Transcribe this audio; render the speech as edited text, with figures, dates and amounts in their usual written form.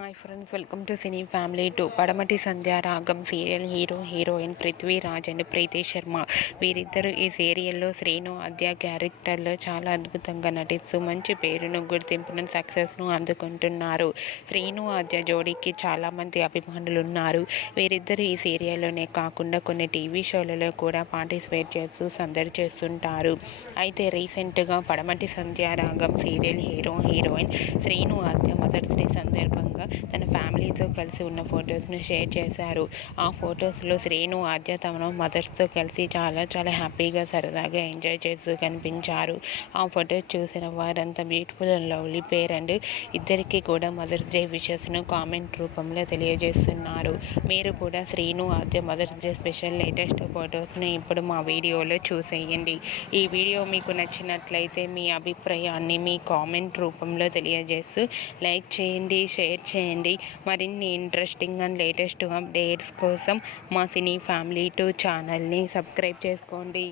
Hi friends, welcome to cine family 2. Padamati Sandhya Ragam serial hero heroine Prithviraj and Preethi Sharma. వీరిద్దరూ ఈ సీరియల్లో శ్రీను ఆద్య క్యారెక్టర్లో చాలా అద్భుతంగా నటిస్తూ మంచి పేరును, గుర్తింపును, సక్సెస్ను అందుకుంటున్నారు. శ్రీను ఆద్య జోడీకి చాలామంది అభిమానులు ఉన్నారు. వీరిద్దరూ ఈ సీరియల్లోనే కాకుండా కొన్ని టీవీ షోలలో కూడా పార్టిసిపేట్ చేస్తూ సందడి చేస్తుంటారు. అయితే రీసెంట్గా పడమటి Sandhya Ragam serial hero heroine Srinu ఆద్య మదర్స్ డే సందర్భంగా తన ఫ్యామిలీతో కలిసి ఉన్న ఫొటోస్ను షేర్ చేశారు. ఆ ఫొటోస్లో శ్రీను ఆద్య తమ మదర్స్తో కలిసి చాలా హ్యాపీగా సరదాగా ఎంజాయ్ చేస్తూ కనిపించారు. ఆ ఫొటోస్ చూసిన వారంతా beautiful and lovely pair and ఇద్దరికి కూడా మదర్స్ డే విషెస్ను కామెంట్ రూపంలో తెలియజేస్తున్నారు. మీరు కూడా శ్రీను ఆద్య మదర్స్ డే స్పెషల్ లేటెస్ట్ ఫొటోస్ను ఇప్పుడు మా వీడియోలో చూసేయండి. ఈ వీడియో మీకు నచ్చినట్లయితే మీ అభిప్రాయాన్ని మీ కామెంట్ రూపంలో తెలియజేస్తూ లైక్ చేయండి, షేర్ చేయండి. మరిన్ని ఇంట్రెస్టింగ్ అండ్ లేటెస్ట్ అప్డేట్స్ కోసం మా సినీ ఫ్యామిలీ 2 ఛానల్ని సబ్స్క్రైబ్ చేసుకోండి.